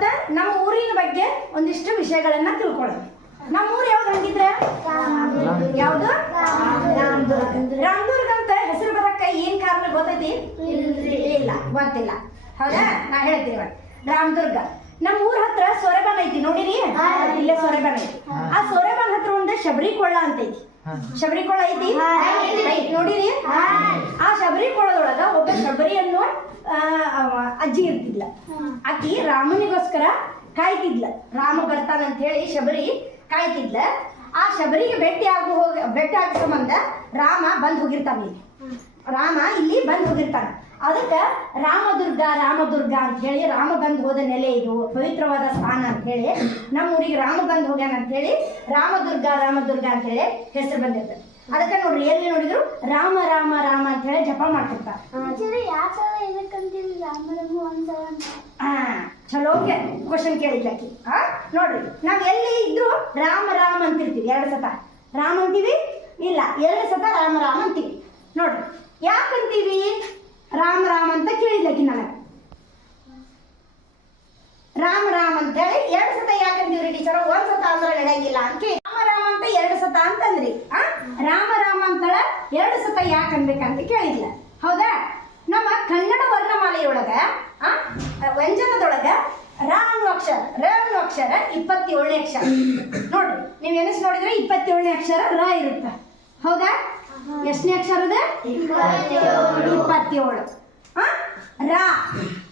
ಇವತ್ತ ನಮ್ಮ ಊರಿನ ಬಗ್ಗೆ ಒಂದಿಷ್ಟು ವಿಷಯಗಳನ್ನ ತಿಳ್ಕೊಳ್ಳೋಣ. ನಮ್ಮ ಊರು ಯಾವ್ದು ಹಂಗಿದ್ರೆ ಯಾವ್ದು? ರಾಮದುರ್ಗ ಅಂತ ಹೆಸರು ಬರಕ್ಕ ಏನ್ ಕಾರಣ ಗೊತ್ತೈತಿ? ಇಲ್ಲ, ಗೊತ್ತಿಲ್ಲ. ಹೌದಾ? ನಾ ಹೇಳ್ತೀನಿ. ರಾಮದುರ್ಗ ನಮ್ಮ ಊರ ಹತ್ರ ಸೊರೆಬಾನ್ ಐತಿ, ನೋಡಿರಿ ಇಲ್ಲೇ ಸೊರೆಬಾನ್ ಐತಿ. ಆ ಸೊರೆಬಾನ್ ಹತ್ರ ಒಂದು ಶಬರಿ ಕೊಳ್ಳ ಅಂತ ಐತಿ. ಶಬರಿ ಕೊಳ್ಳ ಐತಿ, ನೋಡಿರಿ. ಆ ಶಬರಿ ಕೊಳ್ಳದೊಳಗ ಒಬ್ಬ ಶಬರಿ ಅನ್ನೋ ಅಜ್ಜಿ ಇರ್ತಿದ್ಲ. ಆಕಿ ರಾಮನಿಗೋಸ್ಕರ ಕಾಯ್ತಿದ್ಲ. ರಾಮ ಬರ್ತಾನಂತ ಹೇಳಿ ಶಬರಿ ಕಾಯ್ತಿದ್ಲ. ಆ ಶಬರಿಗೆ ಭೇಟಿ ಆಗೋ ಸಂಬಂಧ ರಾಮ ಬಂದ್ ಹೋಗಿರ್ತಾನ. ರಾಮ ಇಲ್ಲಿ ಬಂದ್ ಹೋಗಿರ್ತಾನ. ಅದಕ್ಕೆ ರಾಮದುರ್ಗ ಅಂತ ಹೇಳಿ, ರಾಮ ಬಂದ್ ಹೋದ ನೆಲೆ ಇದು, ಪವಿತ್ರವಾದ ಸ್ಥಾನ ಅಂತ ಹೇಳಿ ನಮ್ಮ ಊರಿಗೆ ರಾಮ ಬಂದ್ ಹೋಗ್ಯಾನ ಅಂತ ಹೇಳಿ ರಾಮದುರ್ಗ ಅಂತ ಹೇಳಿ ಹೆಸರು ಬಂದಿರ್ತದೆ. ಅದಕ್ಕೆ ನೋಡ್ರಿ, ಎಲ್ಲಿ ನೋಡಿದ್ರು ರಾಮ ರಾಮ ರಾಮ ಅಂತ ಹೇಳಿ ಜಪ ಮಾಡ್ತಿರ್ತಾರೆ. ಚಲೋ ಕ್ವಶನ್ ಕೇಳಿದ್ಲಕ್ಕಿ. ನೋಡ್ರಿ, ನಾವ್ ಎಲ್ಲಿ ಇದ್ರು ರಾಮ ರಾಮ ಅಂತಿರ್ತೀವಿ. 2 ಸತ ರಾಮ ಅಂತೀವಿ, ಇಲ್ಲ 2 ಸತ ರಾಮ ರಾಮ ಅಂತೀವಿ. ನೋಡ್ರಿ, ಯಾಕಂತೀವಿ ರಾಮ ರಾಮ ಅಂತ ಕೇಳಿದ್ಲಕ್ಕಿ ನನಗೆ. ರಾಮ ರಾಮ ಅಂತ ಹೇಳಿ 2 ಸತ ಯಾಕಂತೀವ್ರಿ ಟೀಚರ್? 1 ಸತ ಅಂದ್ರೆ ನಡೆಯಂಗಿಲ್ಲ ಅಂತ ರಾಮ ರಾಮ ಅಂತ 2 ಸತ ಅಂತಂದ್ರಿ. ರಾಮ ರಾಮ ಅಂತಳ 2 ಸತ ಯಾಕೆ ಅನ್ಬೇಕಂತ ಕೇಳಿದ್ಲ. ಹೌದಾ? ನಮ್ಮ ಕನ್ನಡ ವರ್ಣಮಾಲೆಯೊಳಗ ವ್ಯಂಜನದೊಳಗ ರ ಅನ್ನೋ ಅಕ್ಷರ 27ನೇ ಅಕ್ಷರ. ನೋಡ್ರಿ, ನೀವು ಎನಿಸ್ ನೋಡಿದ್ರೆ 27ನೇ ಅಕ್ಷರ ರ ಇರುತ್ತೆ. ಹೌದಾ? ಎಷ್ಟನೇ ಅಕ್ಷರ ಅದ? 27. ರ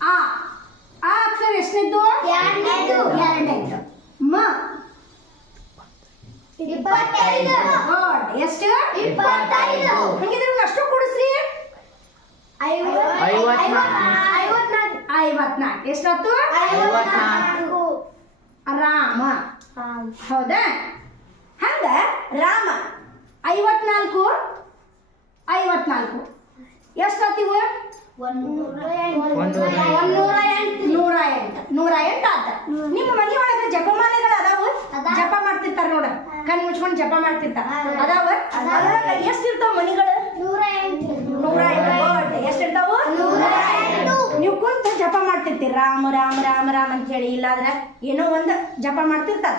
ಆ ಅಕ್ಷರ ಎಷ್ಟನೇದ್ದು? 2ನೇದ್ದು. ಮ 25. ಎಷ್ಟು? 25. ಹಂಗಿದ್ರೆ ಅಷ್ಟು ಕೂಡಿಸ್ರಿ. 54. ಎಷ್ಟಾಯ್ತು? 54. ರಾಮ. ಹೌದಾ? ಹಂಗ ರಾಮ 54 ಎಷ್ಟಾತಿವು? 108 ಆತ. ನಿಮ್ಮ ಮನೆಯೊಳಗ ಜಪಮಾಲೆಗಳು ಅದಾವ? ಜಪ ಮಾಡ್ತಿರ್ತಾರ ನೋಡ, ಕಣ್ ಮುಚ್ಕೊಂಡು ಜಪ ಮಾಡ್ತಿರ್ತಾರ. ಅದಾವ? ಅದ್ರೊಳಗ ಎಷ್ಟಿರ್ತಾವ ಮನಿಗಳು? 108. ಎಷ್ಟಿರ್ತಾವ? 108. ನೀವು ಕುಂತು ಜಪ ಮಾಡ್ತಿರ್ತೀರಿ ರಾಮ ರಾಮ ರಾಮ ರಾಮ ಅಂತ ಹೇಳಿ. ಇಲ್ಲಾದ್ರೆ ಏನೋ ಒಂದು ಜಪ ಮಾಡ್ತಿರ್ತಾರ.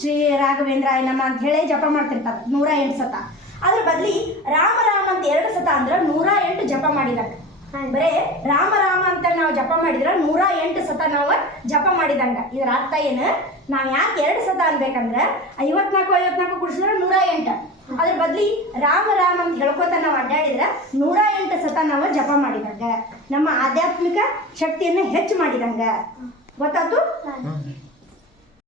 ಶ್ರೀ ರಾಘವೇಂದ್ರಾಯ ನಮ ಅಂತ ಹೇಳಿ ಜಪ ಮಾಡ್ತಿರ್ತಾರ 108 ಸತ. ಅದ್ರ ಬದ್ಲಿ ರಾಮ ರಾಮ ಅಂತ 2 ಸತ ಅಂದ್ರ 108 ಜಪ ಮಾಡಿದಂಗ. ಬರೇ ರಾಮ ರಾಮ ಅಂತ ನಾವು ಜಪ ಮಾಡಿದ್ರ 108 ಸತ ನಾವು ಜಪ ಮಾಡಿದಂಗ. ಇದರ ಅರ್ಥ ಏನು? ನಾವ್ ಯಾಕೆ 2 ಸತ ಅನ್ಬೇಕಂದ್ರ 54 ಕುಡಿಸಿದ್ರೆ 108. ಅದ್ರ ಬದ್ಲಿ ರಾಮ ರಾಮ ಅಂತ ಹೇಳ್ಕೊತ ನಾವು ಅಡ್ಡಾಡಿದ್ರ 108 ಸತ ನಾವು ಜಪ ಮಾಡಿದಂಗ, ನಮ್ಮ ಆಧ್ಯಾತ್ಮಿಕ ಶಕ್ತಿಯನ್ನ ಹೆಚ್ಚು ಮಾಡಿದಂಗ. ಗೊತ್ತಾಯ್ತು?